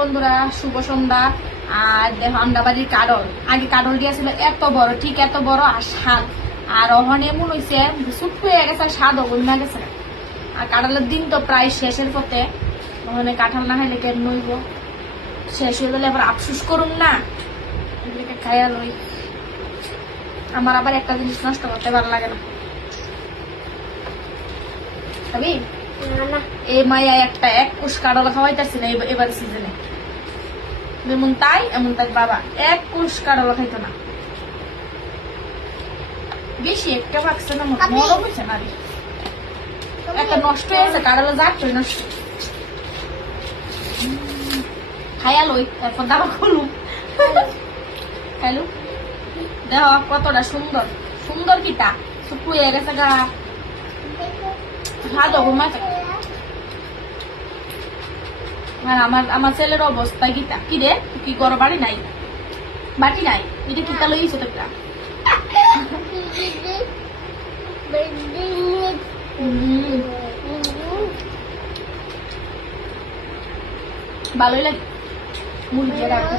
বন্ধুরা, শুভ সন্ধ্যা। আর দেখো আমরা বাড়ির কাডল, আগে কাডল দিয়েছিল এত বড়, ঠিক এত বড় আর স্বাদ। আর অহন এমন হয়েছে সুপ হয়ে গেছে, স্বাদও কমে গেছে। আর কাঁঠালের দিন তো প্রায় শেষের পথে, ওখানে কাঁঠাল না খাইলে কেন নইব, শেষ হয়ে গেলে আবার আফসুস করুন না, এগুলোকে খাইয়া লই। আমার আবার একটা জিনিস নষ্ট করতে ভালো লাগে না। খাবি? এই মায়া একটা এক কোষ কাঁঠাল খাওয়াইতেছি না এবার সিজনে। যেমন তাই এমন তাই বাবা এক কোষ কাঁঠাল খাইতো না, বেশি একটা ভাগছে না, মরও হয়েছে না, একটা নষ্ট হয়েছে কাঁঠালের জাতটাই নষ্ট। খাইয়া লই, তারপর দাবা খুলুম। খাইলু দেখ কতটা সুন্দর সুন্দর, কিটা শুকুয়ে গেছে গা, স্বাদ ঘুমাচ্ছে। আর আমার ছেলের অবস্থা গীতা কি রে, কি গড় বাড়ি নাই, বাটি নাই, এটা কিতা লইছো তো একটা। ভালোই লাগে মুরগি রাখে।